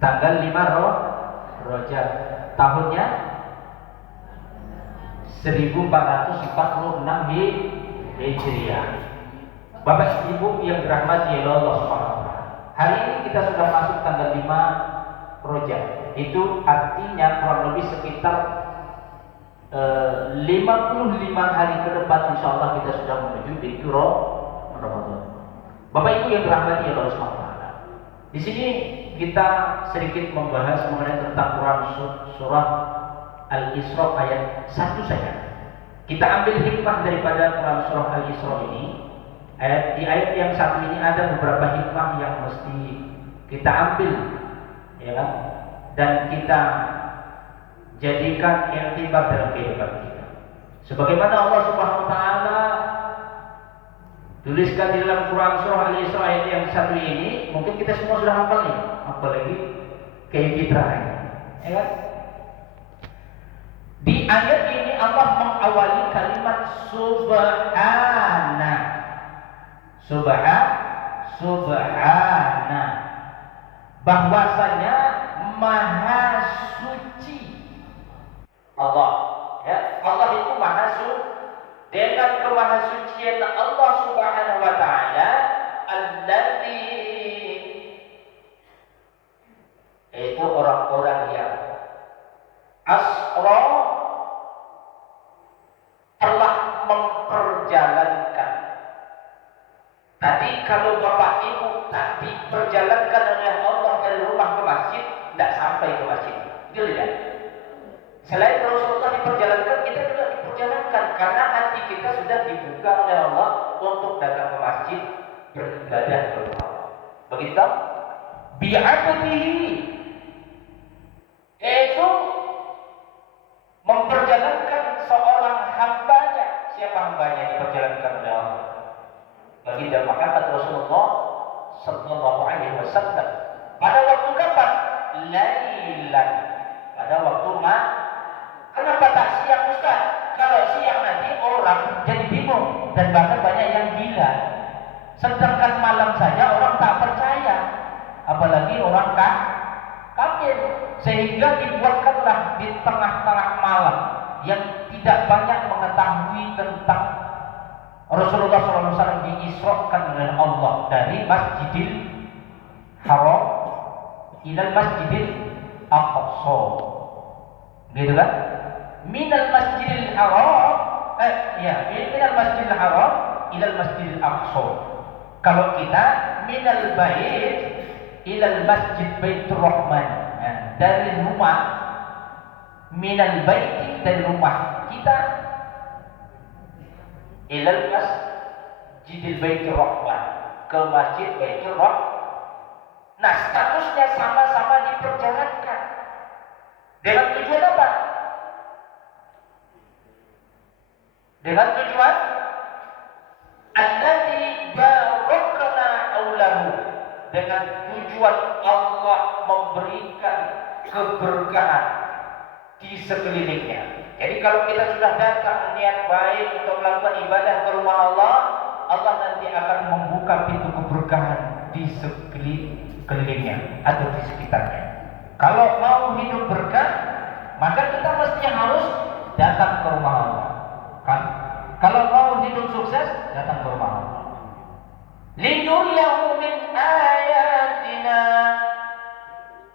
Tanggal 5 Rajab. Tahunnya 1446 Hijriah. Bapak Ibu yang dirahmati oleh Allah SWT, hari ini kita sudah masuk tanggal 5 Rajab. Itu artinya kurang lebih sekitar 55 hari ke depan insya Allah kita sudah menuju pintu Ramadan. Bapak Ibu yang dirahmati oleh Allah SWT, di sini kita sedikit membahas mengenai tentang Quran surah Al-Isra ayat 1 saja. Kita ambil hikmah daripada Quran surah Al-Isra ini. Di ayat yang satu ini ada beberapa hikmah yang mesti kita ambil, ya kan? Dan kita jadikan iktibar dalam kehidupan kita. Sebagaimana Allah Subhanahu wa taala tuliskan di dalam Quran surah Al-Isra ayat yang satu ini, mungkin kita semua sudah hafal nih, apalagi kayak kita, ya kan? Di ayat ini Allah mengawali kalimat subhana. Subhana. Bahwasanya maha suci Allah. Ya, Allah itu maha suci. Dengan kemahasucian Allah Subhanahu wa taala, alladzi, itu orang-orang yang asra, telah memperjalankan. Tadi kalau Bapak Ibu tadi perjalankan oleh Allah dari rumah ke masjid, tidak sampai ke masjid. Betul tidak? Selain Rasulullah diperjalankan, kita juga diperjalankan karena hati kita sudah dibuka oleh Allah untuk datang ke masjid beribadah kepada Allah. Begitu? Bi'abdihi, itu memperjalankan seorang hambanya. Siapa hambanya diperjalankan oleh Allah? Baginda Muhammad Rasulullah sallallahu alaihi wasallam. Pada waktu kapan? Lailan. Pada waktu Kenapa tak siang Ustaz? Kalau siang nanti orang jadi bingung dan bahkan banyak yang gila. Sedangkan malam saja orang tak percaya, apalagi orang kafir. Sehingga dibuatkanlah di tengah-tengah malam yang tidak banyak mengetahui tentang Rasulullah SAW diisrakan oleh Allah dari Masjidil Haram ila Masjidil Aqsa. Gitu kan? Minal Masjidil Haram, minal Masjidil Haram ila Masjidil Aqsa. Kalau kita minal bait ila Masjid Baitur Rahman. Dari rumah, minal bait, dari rumah kita, ilal Masjidil Baitur Rahman, ke Masjid Baitur Rahman. Nah, statusnya sama-sama diperjalankan. Dengan tujuan apa? Dengan tujuan alladzi barakna aulahu, dengan tujuan Allah memberikan keberkahan di sekelilingnya. Jadi kalau kita sudah datang niat baik untuk melakukan ibadah ke rumah Allah, Allah nanti akan membuka pintu keberkahan di sekelilingnya atau di sekitarnya. Kalau mau hidup berkah, maka kita mesti harus datang ke rumah Allah. Kan? Kalau mau hidup sukses, datang ke rumah Allah. Linuriyahu min ayatina,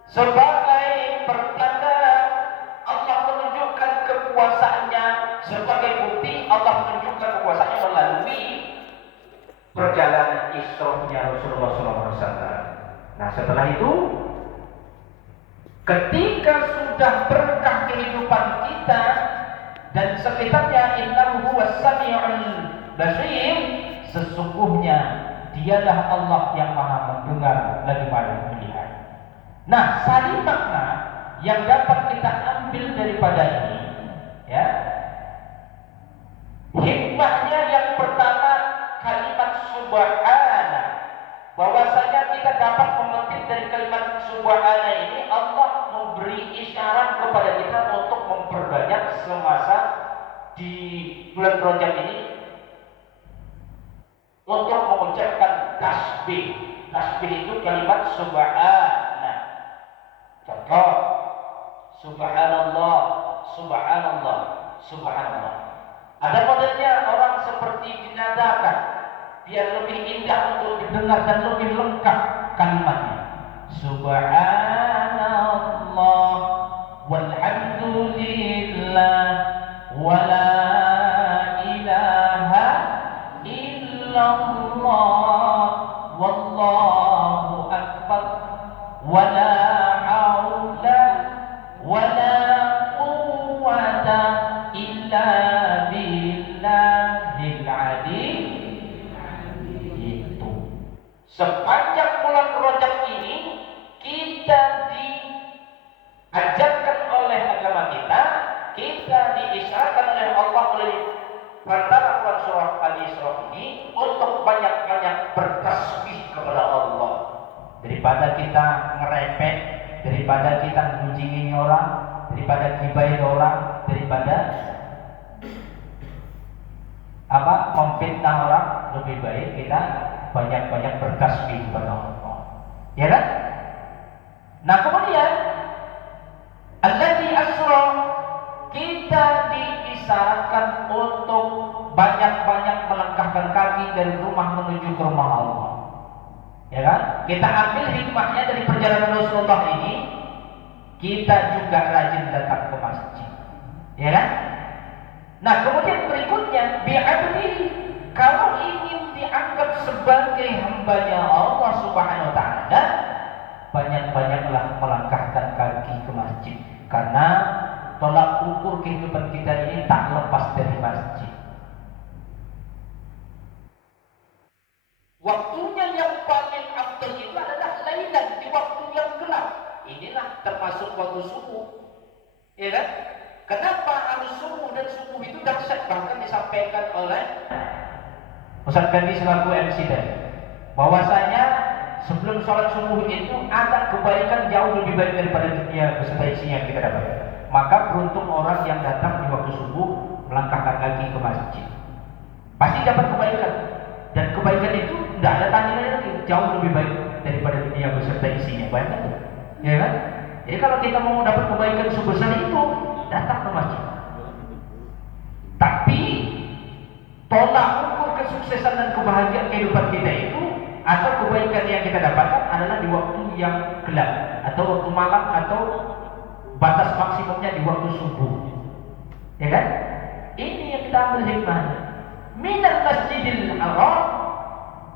sebagai pertanda Allah menunjukkan kekuasaannya, sebagai bukti Allah menunjukkan kekuasaannya melalui perjalanan Isra-nya Rasulullah SAW. Nah, setelah itu, ketika sudah berkah kehidupan kita dan sekitarnya, innahu huwas sami'ul basir, sesungguhnya dialah Allah yang maha mendengar lagi maha melihat. Nah, sari makna yang dapat kita ambil daripada ini, ya, hikmahnya yang pertama kalimat subhana, bahwasanya kita dapat memetik dari kalimat subhana ini, Allah memberi isyarat kepada kita untuk memperbanyak semasa di bulan Rajab ini untuk mengucapkan tasbih. Tasbih itu kalimat subhana. Oh, subhanallah, subhanallah, subhanallah. Ada modelnya orang seperti dinadakan, biar lebih indah untuk didengar dan lebih lengkap kalimatnya. Subhanallah walhamdulillah wala ilaha illallah wallahu akbar wala haula wala quwwata illa billahil aliyyil itu. Sepanjang bulan Rajab ini kita diajarkan oleh agama kita, kita diisyaratkan oleh Allah melalui perantara Quran surah Al-Isra ini untuk banyak-banyak bertasbih kepada Allah. Daripada kita ngerepet, daripada kita mengunjingi orang, daripada gibahin orang, daripada memfitnah orang, lebih baik kita banyak-banyak bertasbih kepada Allah. Ya kan? Nah, kemudian alladzi asra, kita diisyaratkan untuk banyak-banyak melangkahkan kaki dari rumah menuju ke rumah Allah. Ya kan? Kita ambil hikmahnya dari perjalanan Rasulullah ini, kita juga rajin datang ke masjid. Ya kan? Nah, kemudian berikutnya bi'abdi, kalau ingin dianggap sebagai hambanya Allah Subhanahu wa taala, banyak-banyaklah melangkahkan kaki ke masjid, karena tolak ukur kehidupan kita ini tak lepas dari masjid. Waktunya yang paling afdal itu adalah lailan, di waktu yang gelap. Inilah termasuk waktu subuh. Ya kan? Kenapa harus subuh? Dan subuh itu dahsyat, bahkan disampaikan oleh Ustaz Gandhi selaku MC tadi, bahwasanya sebelum sholat subuh itu ada kebaikan jauh lebih baik daripada dunia beserta isinya yang kita dapat. Maka beruntung orang yang datang di waktu subuh melangkahkan kaki ke masjid, pasti dapat kebaikan. Dan kebaikan itu tidak ada tandingannya lagi, jauh lebih baik daripada dunia beserta isinya. Bayangkan tuh, ya kan? Jadi kalau kita mau dapat kebaikan sebesar itu, datang ke masjid. Tapi tolak ukur kesuksesan dan kebahagiaan kehidupan kita itu atau kebaikan yang kita dapatkan adalah di waktu yang gelap, atau waktu malam, atau batas maksimumnya di waktu subuh. Ya kan? Ini yang kita ambil hikmahnya. Minal masjidil haram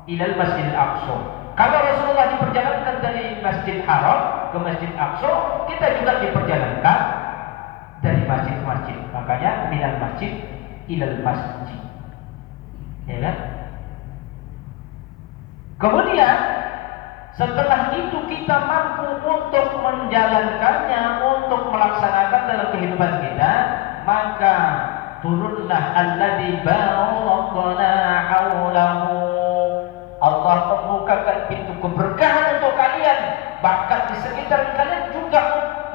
ilal masjidil aqsa. Kalau Rasulullah diperjalankan dari Masjid Haram ke Masjid Aqsa, kita juga diperjalankan dari masjid ke masjid. Makanya minal masjid ilal masjid. Ya kan? Kemudian setelah itu kita mampu untuk menjalankannya, untuk melaksanakan dalam kehidupan kita, maka turunlah alladzi barakna haulahu. Allah membukakan pintu keberkahan untuk kalian, bahkan di sekitar kalian juga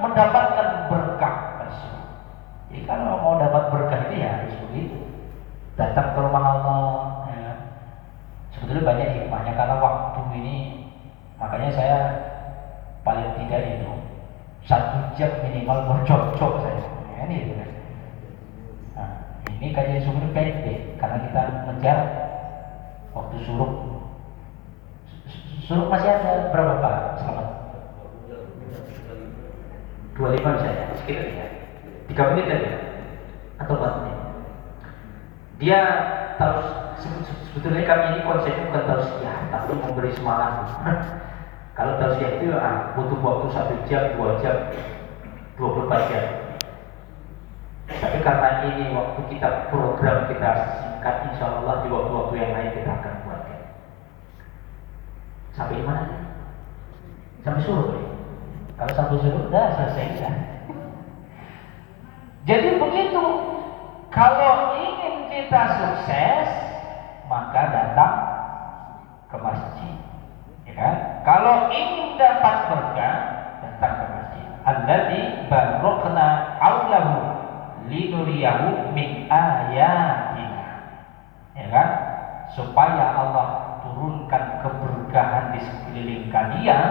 mendapatkan berkah tersebut. Jadi kalau mau dapat berkah itu ya harus begitu, datang ke rumah Allah. Ya. Sebetulnya banyak hikmahnya, karena waktu ini makanya saya paling tidak itu 1 jam minimal bercocok saya. Ya, ini itu kan. Nah, ini kajian subuh pendek karena kita mengejar waktu suruh. Suruh masih ada berapa Pak? Selamat 25 saya, sekitar ya 3 menit aja atau 4 menit. Dia terus, sebetulnya kami ini konsepnya bukan tausiah, tapi memberi semangat. Kalau tausiah itu butuh waktu 1 jam, 2 jam, 24 jam. Tapi karena ini waktu kita program kita singkat, insya Allah di waktu-waktu yang lain kita akan buatkan. Sampai mana? Sampai suruh. Kalau sampai suruh, dah selesai dah. Jadi begitu. Kalau ingin kita sukses, maka datang ke masjid. Ya kan? Kalau ingin dapat berkah, datang ke masjid. Alladzi barakna haulahu linuriyahu min ayatina. Ya kan? Supaya Allah turunkan keberkahan di sekeliling kalian,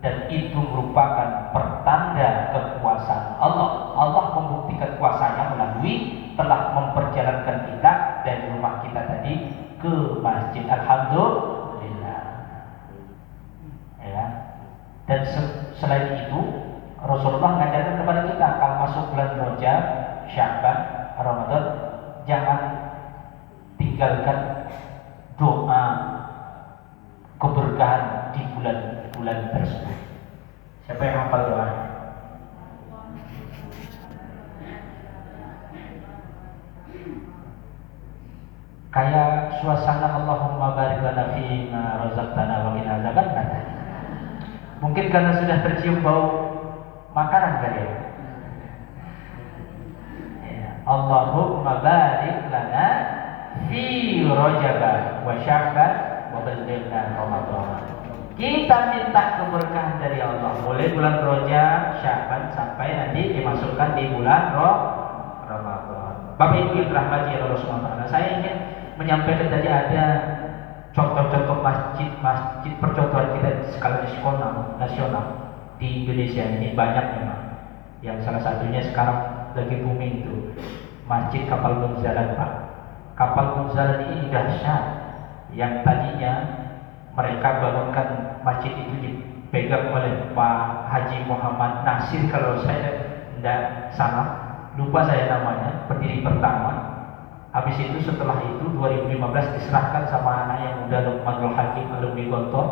dan itu merupakan pertanda kekuasaan Allah. Allah membuktikan kuasanya melalui telah memperjalankan kita dari rumah kita tadi ke masjid. Alhamdulillah. Ya. Dan selain itu Rasulullah mengajarkan kepada kita kalau masuk bulan Rajab, Sya'ban, Ramadan, jangan tinggalkan doa keberkahan di bulan-bulan tersebut. Siapa yang hafal doa? Kayak suasana Allahumma barik lana fi ma razaqtana wa qina azabannar. Mungkin karena sudah tercium bau makanan kali ya. Allahumma barik lana fi Rajab wa Sya'ban wa ballighna Ramadan. Kita minta keberkahan dari Allah mulai bulan Rajab, Sya'ban sampai nanti dimasukkan di bulan Ramadan. Bapak Ibu yang dirahmati Allah Subhanahu wa taala, saya ingin menyampaikan tadi ada contoh-contoh masjid percontohan kita di skala nasional di Indonesia ini banyak memang. Yang salah satunya sekarang lagi booming itu Masjid Kapal Bunzalan, Pak. Kapal Bunzalan ini dahsyat. Yang tadinya mereka bangunkan masjid itu dipegang oleh Pak Haji Muhammad Nasir, kalau saya tidak salah, lupa saya namanya, pendiri pertama. Habis itu setelah itu 2015 diserahkan sama anak yang muda Luqmanul Hakim alumni Gontor.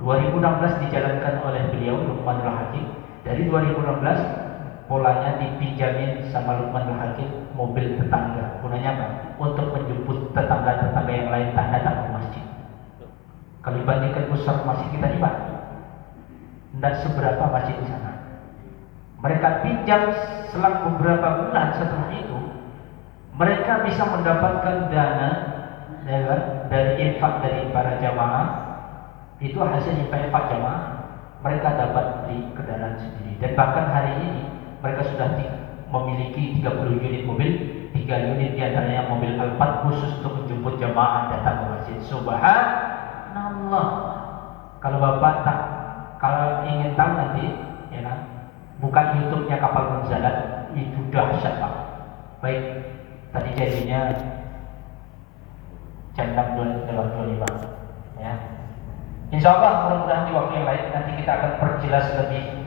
2016 dijalankan oleh beliau Luqmanul Hakim. Dari 2016 polanya dipinjamin sama Luqmanul Hakim mobil tetangga. Gunanya apa? Untuk menjemput tetangga-tetangga yang lain tak datang ke masjid. Kalau dibandingkan besar masjid kita di Pak, tidak seberapa masjid di sana. Mereka pinjam selang beberapa bulan, setelah itu mereka bisa mendapatkan dana dari infak dari para jamaah. Itu hasil infak jamaah. Mereka dapat beli kendaraan sendiri. Dan bahkan hari ini mereka sudah memiliki 30 unit mobil, 3 unit diantaranya mobil Alphard khusus untuk menjemput jamaah datang ke masjid. Subhanallah. Kalau Bapak kalau ingin tahu nanti, ya kan, bukan YouTube-nya Kapal Bunzalan, itu dahsyat Pak. Baik, tadi jadinya jam 6.25 ya. Insya Allah mudah-mudahan di waktu yang lain nanti kita akan perjelas lebih